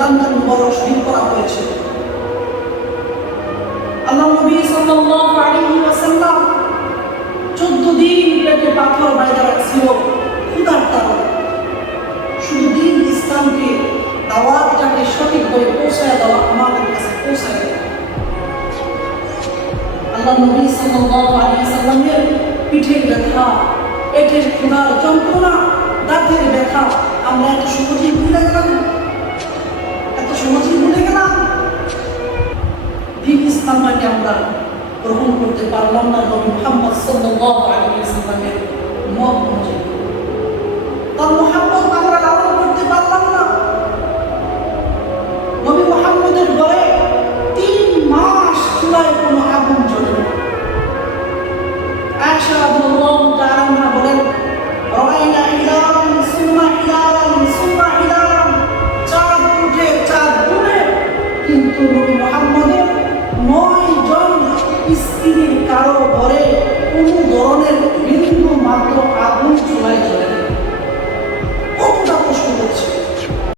বড় শহীদ করা হয়েছে। আল্লাহ নবী সাল্লাল্লাহু আলাইহি ওয়াসাল্লাম 14 দিন পেটে পাথর বাইরে রাখছিল ক্ষুধার কারণে। শুধু দিন ইসলামকে দাওয়াতটাকে সঠিকভাবে পৌঁছায় দেওয়া আমাদের কাছে পৌঁছায় আল্লাহ নবী সাল্লাল্লাহু আলাইহি সাল্লামের পিঠের ব্যথা, পেটের ক্ষুধার যন্ত্রণা, দাঁতের ব্যথা, আমরা এত সহজেই ইসলামটাকে আমরা গ্রহণ করতে পারলাম না। নবী মোহাম্মদ সাল্লাল্লাহু আলাইহি সাল্লামের মত অনুযায়ী। is